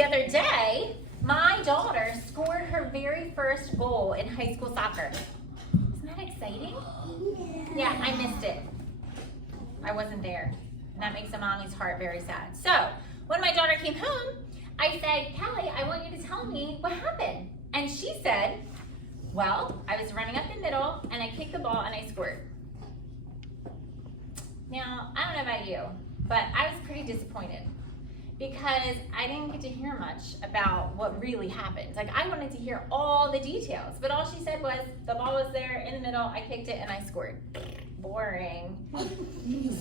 The other day, my daughter scored her very first goal in high school soccer. Isn't that exciting? Yeah, I missed it. I wasn't there. And that makes a mommy's heart very sad. So, when my daughter came home, I said, Kelly, I want you to tell me what happened. And she said, well, I was running up the middle, and I kicked the ball, and I scored. Now, I don't know about you, but I was pretty disappointed because I didn't get to hear much about what really happened. Like, I wanted to hear all the details, but all she said was, the ball was there in the middle, I kicked it, and I scored. Boring.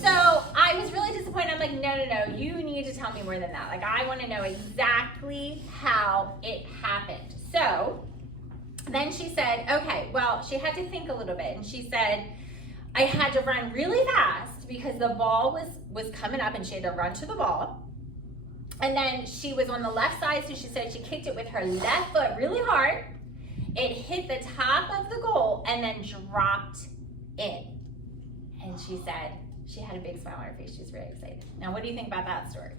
So I was really disappointed. I'm like, no, you need to tell me more than that. Like, I want to know exactly how it happened. So then she said, okay, well, she had to think a little bit, and she said, I had to run really fast because the ball was coming up and she had to run to the ball. And then she was on the left side, so she said she kicked it with her left foot really hard. It hit the top of the goal and then dropped in. And she said she had a big smile on her face. She was very excited. Now, what do you think about that story?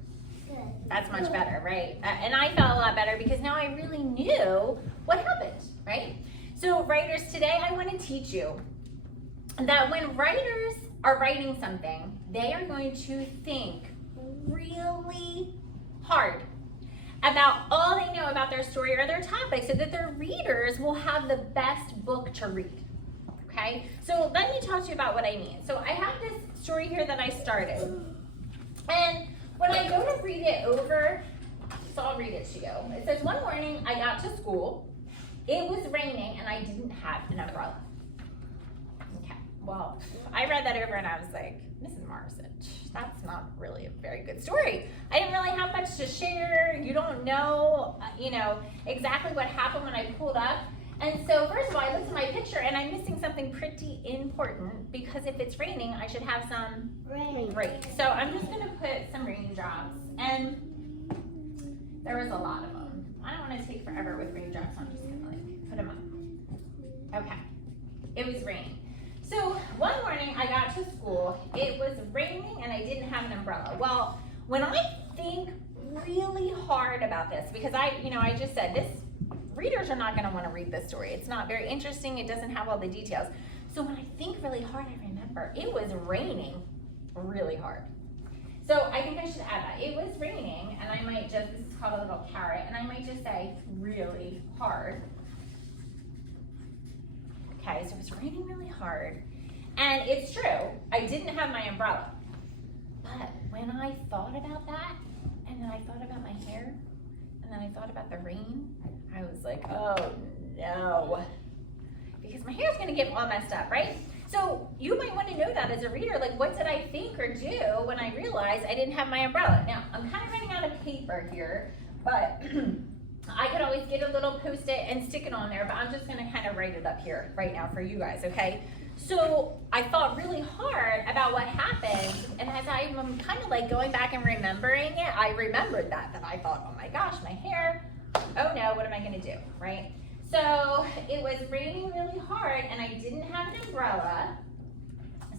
Good. That's much better, right? And I felt a lot better because now I really knew what happened, right? So writers, today I want to teach you that when writers are writing something, they are going to think really hard about all they know about their story or their topic so that their readers will have the best book to read. Okay, so let me talk to you about what I mean. So I have this story here that I started. And when I go to read it over, so I'll read it to you. It says, one morning I got to school, it was raining, and I didn't have an umbrella. Okay, well, I read that over and I was like, Mrs. Morrison, that's not really a very good story. I didn't really have much to share. You don't know, exactly what happened when I pulled up. And so first of all, I looked at my picture and I'm missing something pretty important because if it's raining, I should have some rain. So I'm just gonna put some raindrops, and there was a lot of them. I don't wanna take forever with raindrops, so I'm just gonna put them up. Okay, it was raining. So one morning I got to school, it was raining and I didn't have an umbrella. Well, when I think really hard about this, because I just said this, readers are not going to want to read this story. It's not very interesting. It doesn't have all the details. So when I think really hard, I remember it was raining really hard. So I think I should add that. It was raining, and I might just, this is called a little caret, and I might just say really hard. Okay, so it was raining really hard. And it's true, I didn't have my umbrella. But when I thought about that, and then I thought about my hair, and then I thought about the rain, I was like, oh no. Because my hair's gonna get all messed up, right? So you might wanna know that as a reader, like what did I think or do when I realized I didn't have my umbrella? Now, I'm kind of running out of paper here, but I could always get a little Post-it and stick it on there, but I'm just gonna kind of write it up here right now for you guys, okay? So I thought really hard about what happened, and as I'm kind of like going back and remembering it, I remembered that I thought, oh my gosh, my hair, oh no, what am I gonna do, right? So it was raining really hard and I didn't have an umbrella.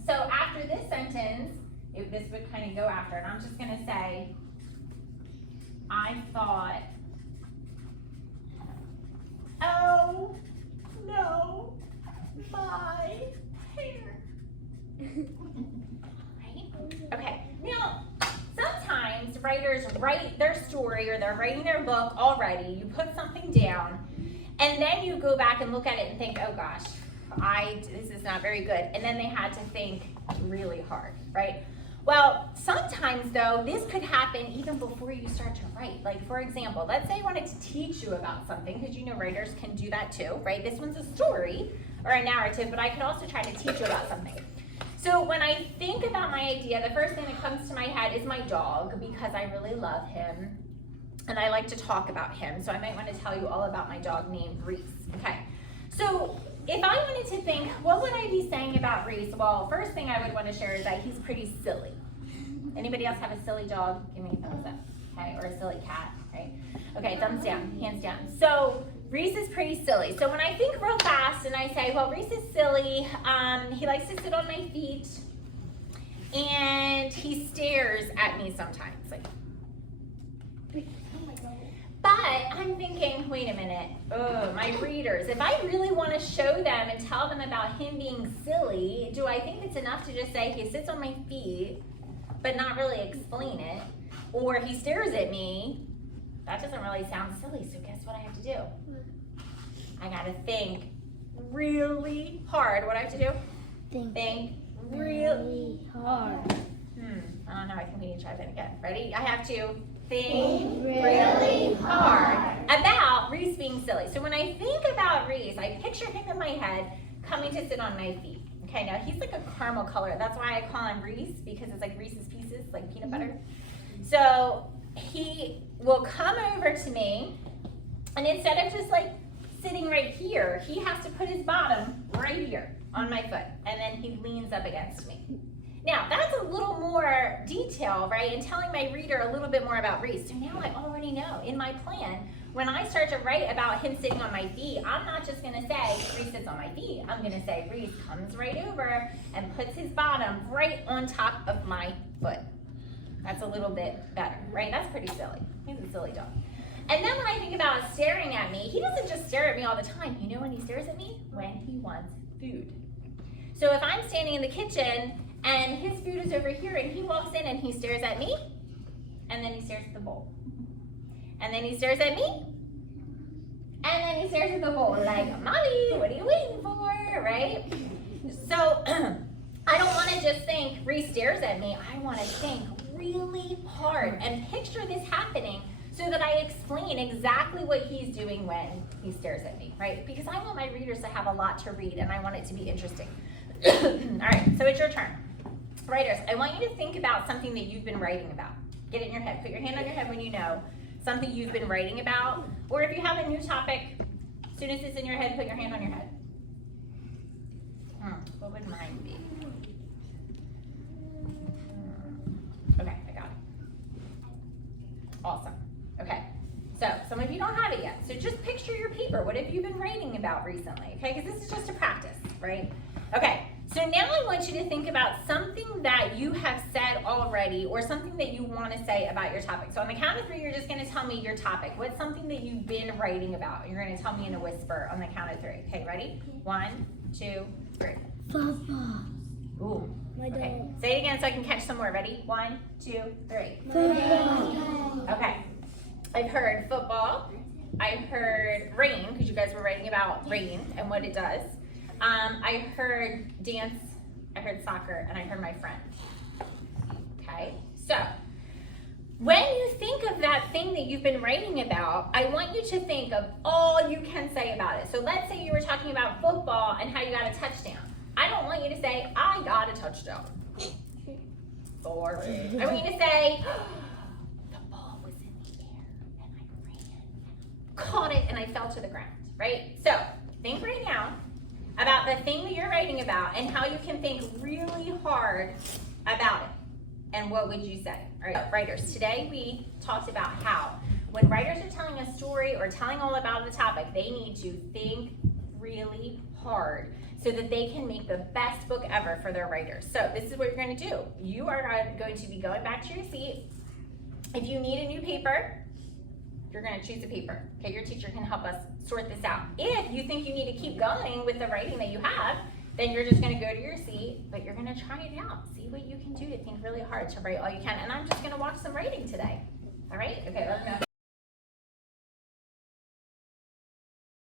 So after this sentence, if this would kind of go after it, I'm just gonna say, I thought, oh no, my hair. Right? Okay, now, sometimes writers write their story or they're writing their book already, you put something down, and then you go back and look at it and think, oh gosh, this is not very good. And then they had to think really hard, right? Well, sometimes though, this could happen even before you start to write. Like for example, let's say I wanted to teach you about something, because you know writers can do that too, right? This one's a story or a narrative, but I could also try to teach you about something. So when I think about my idea, the first thing that comes to my head is my dog, because I really love him and I like to talk about him. So I might want to tell you all about my dog named Reese. Okay, so if I wanted to think, what would I be saying about Reese? Well, first thing I would want to share is that he's pretty silly. Anybody else have a silly dog? Give me a thumbs up, okay? Or a silly cat, right? Okay, thumbs down, hands down. So Reese is pretty silly. So when I think real fast and I say, well, Reese is silly, he likes to sit on my feet, and he stares at me sometimes, like, I'm thinking, wait a minute, oh, my readers, if I really want to show them and tell them about him being silly, do I think it's enough to just say he sits on my feet, but not really explain it, or he stares at me? That doesn't really sound silly, so guess what I have to do? I gotta think really hard. What do I have to do? Think really hard. I don't know, I think we need to try that again. Ready? I have to think really hard about Reese being silly. So when I think about Reese, I picture him in my head coming to sit on my feet. Okay, now he's like a caramel color. That's why I call him Reese, because it's like Reese's Pieces, like peanut butter. So he will come over to me, and instead of just like sitting right here, he has to put his bottom right here on my foot, and then he leans up against me. Now, that's a little more detail, right, and telling my reader a little bit more about Reese. So now I already know in my plan, when I start to write about him sitting on my feet, I'm not just going to say Reese sits on my feet. I'm going to say Reese comes right over and puts his bottom right on top of my foot. That's a little bit better, right? That's pretty silly. He's a silly dog. And then when I think about staring at me, he doesn't just stare at me all the time. You know when he stares at me? When he wants food. So if I'm standing in the kitchen and his food is over here and he walks in and he stares at me, and then he stares at the bowl. And then he stares at me, and then he stares at the bowl like, Mommy, what are you waiting for, right? So I don't want to just think Reese stares at me. I want to think really hard and picture this happening so that I explain exactly what he's doing when he stares at me, right? Because I want my readers to have a lot to read, and I want it to be interesting. All right, so it's your turn. Writers, I want you to think about something that you've been writing about. Get it in your head. Put your hand on your head when you know something you've been writing about. Or if you have a new topic, as soon as it's in your head, put your hand on your head. What would mine be? Okay, I got it. Awesome. Okay, so some of you don't have it yet. So just picture your paper. What have you been writing about recently? Okay, because this is just a practice, right? Okay, so now I want you to think about something that you have said already or something that you want to say about your topic. So on the count of 3, you're just going to tell me your topic. What's something that you've been writing about? You're going to tell me in a whisper on the count of 3. Okay, ready? 1, 2, 3. Football. Ooh. Okay, say it again so I can catch some more. Ready? 1, 2, 3. Football. Okay. I've heard football. I've heard rain, because you guys were writing about rain and what it does. I heard dance, I heard soccer, and I heard my friend. Okay, so when you think of that thing that you've been writing about, I want you to think of all you can say about it. So let's say you were talking about football and how you got a touchdown. I don't want you to say, I got a touchdown. Sorry. I want you to say, the ball was in the air and I ran, caught it, and I fell to the ground, right? So think right now about the thing that you're writing about and how you can think really hard about it. And what would you say? All right, writers, today we talked about how when writers are telling a story or telling all about the topic, they need to think really hard so that they can make the best book ever for their writers. So this is what you're going to do. You are going to be going back to your seat. If you need a new paper, you're going to choose a paper. Okay, your teacher can help us sort this out. If you think you need to keep going with the writing that you have, then you're just going to go to your seat, but you're going to try it out. See what you can do to think really hard to write all you can. And I'm just going to watch some writing today. All right? Okay, let me know.